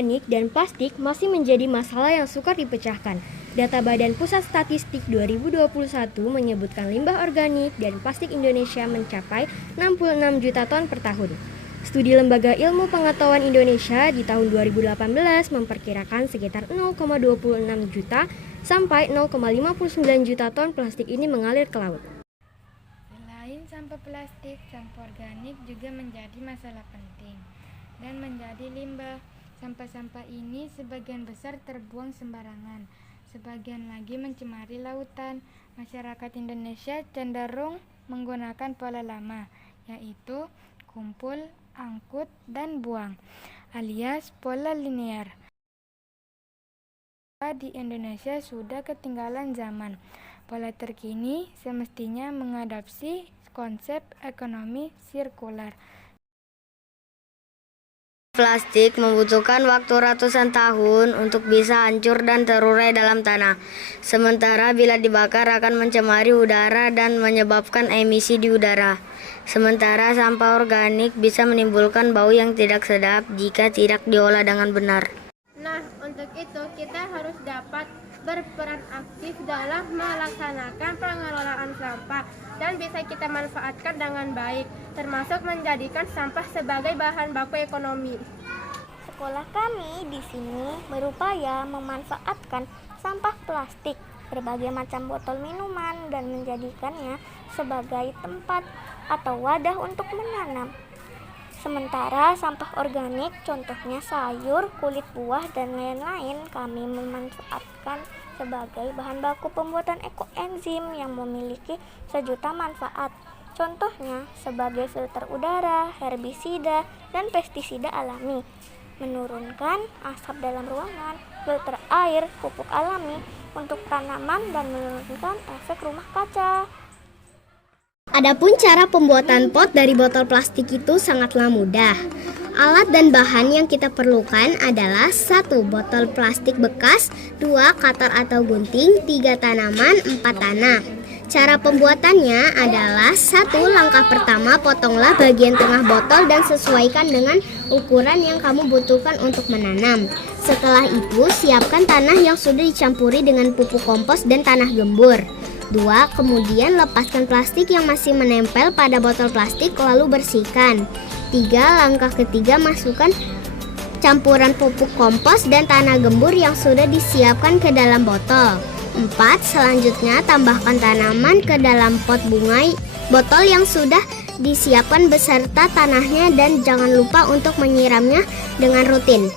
organik dan plastik masih menjadi masalah yang sukar dipecahkan. Data Badan Pusat Statistik 2021 menyebutkan limbah organik dan plastik Indonesia mencapai 66 juta ton per tahun. Studi Lembaga Ilmu Pengetahuan Indonesia di tahun 2018 memperkirakan sekitar 0,26 juta sampai 0,59 juta ton plastik ini mengalir ke laut. Selain sampah plastik, sampah organik juga menjadi masalah penting dan menjadi limbah. Sampah-sampah ini sebagian besar terbuang sembarangan, sebagian lagi mencemari lautan. Masyarakat Indonesia cenderung menggunakan pola lama, yaitu kumpul, angkut, dan buang, alias pola linear. Di Indonesia sudah ketinggalan zaman. Pola terkini semestinya mengadopsi konsep ekonomi sirkular. Plastik membutuhkan waktu ratusan tahun untuk bisa hancur dan terurai dalam tanah. Sementara bila dibakar akan mencemari udara dan menyebabkan emisi di udara. Sementara sampah organik bisa menimbulkan bau yang tidak sedap jika tidak diolah dengan benar. Nah, untuk itu kita harus dapat berperan aktif dalam melaksanakan pengelolaan sampah dan bisa kita manfaatkan dengan baik, termasuk menjadikan sampah sebagai bahan baku ekonomi. Sekolah kami di sini berupaya memanfaatkan sampah plastik, berbagai macam botol minuman, dan menjadikannya sebagai tempat atau wadah untuk menanam. Sementara sampah organik, contohnya sayur, kulit buah, dan lain-lain, kami memanfaatkan sebagai bahan baku pembuatan ekoenzim yang memiliki sejuta manfaat. Contohnya sebagai filter udara, herbisida, dan pestisida alami, menurunkan asap dalam ruangan, filter air, pupuk alami untuk tanaman, dan menurunkan efek rumah kaca. Adapun cara pembuatan pot dari botol plastik itu sangatlah mudah. Alat dan bahan yang kita perlukan adalah 1. Botol plastik bekas, 2. Cutter atau gunting, 3. Tanaman, 4. Tanah. Cara pembuatannya adalah 1. Langkah pertama, potonglah bagian tengah botol dan sesuaikan dengan ukuran yang kamu butuhkan untuk menanam. Setelah itu, siapkan tanah yang sudah dicampuri dengan pupuk kompos dan tanah gembur. 2. Kemudian lepaskan plastik yang masih menempel pada botol plastik lalu bersihkan. 3. Langkah ketiga, masukkan campuran pupuk kompos dan tanah gembur yang sudah disiapkan ke dalam botol. 4. Selanjutnya tambahkan tanaman ke dalam pot bunga botol yang sudah disiapkan beserta tanahnya dan jangan lupa untuk menyiramnya dengan rutin.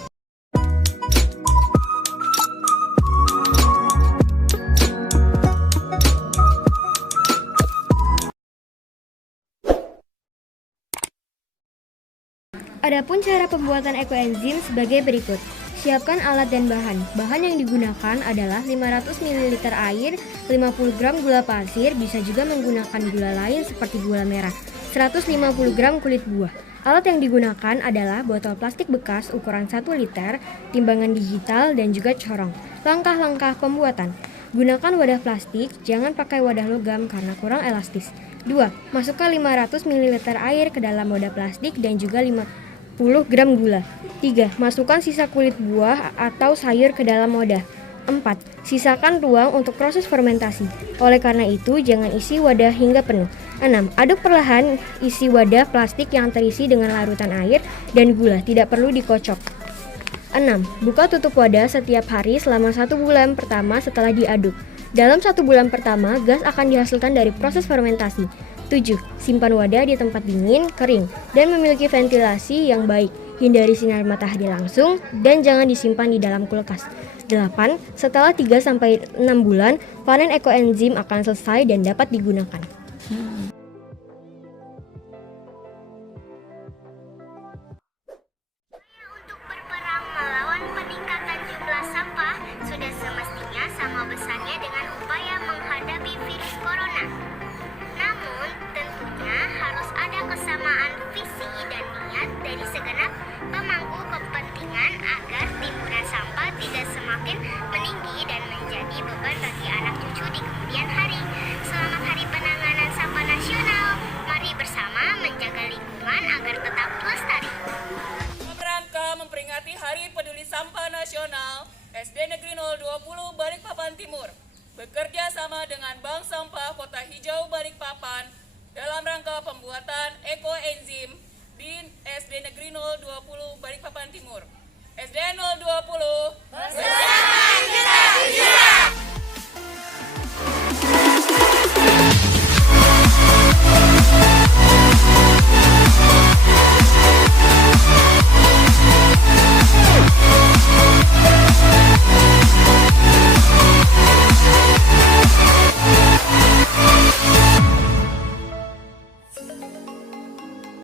Adapun cara pembuatan ekoenzim sebagai berikut. Siapkan alat dan bahan. Bahan yang digunakan adalah 500 ml air, 50 gram gula pasir, bisa juga menggunakan gula lain seperti gula merah, 150 gram kulit buah. Alat yang digunakan adalah botol plastik bekas ukuran 1 liter, timbangan digital, dan juga corong. Langkah-langkah pembuatan. Gunakan wadah plastik, jangan pakai wadah logam karena kurang elastis. 2. Masukkan 500 ml air ke dalam wadah plastik dan juga 50 gram gula. 3. Masukkan sisa kulit buah atau sayur ke dalam wadah. 4. Sisakan ruang untuk proses fermentasi. Oleh karena itu, jangan isi wadah hingga penuh. 6. Aduk perlahan isi wadah plastik yang terisi dengan larutan air dan gula, tidak perlu dikocok. 6. Buka tutup wadah setiap hari selama 1 bulan pertama setelah diaduk. Dalam 1 bulan pertama, gas akan dihasilkan dari proses fermentasi. 7. Simpan wadah di tempat dingin, kering, dan memiliki ventilasi yang baik. Hindari sinar matahari langsung dan jangan disimpan di dalam kulkas. 8. Setelah 3-6 bulan, panen ekoenzim akan selesai dan dapat digunakan. Untuk berperang melawan peningkatan jumlah sampah, sudah semestinya sama besarnya dengan upaya menghadapi virus corona. Namun, tentunya harus ada kesamaan visi dan niat dari segenap pemangku kepentingan agar timbunan sampah tidak semakin meninggi dan menjadi beban bagi anak cucu di kemudian hari. Selamat Hari Penanganan Sampah Nasional. memperingati Hari Peduli Sampah Nasional, SD Negeri 020 Balikpapan Timur bekerja sama dengan Bank Sampah Kota Hijau Balikpapan dalam rangka pembuatan ekoenzim di SD Negeri 020 Balikpapan Timur. SD 020 bersih!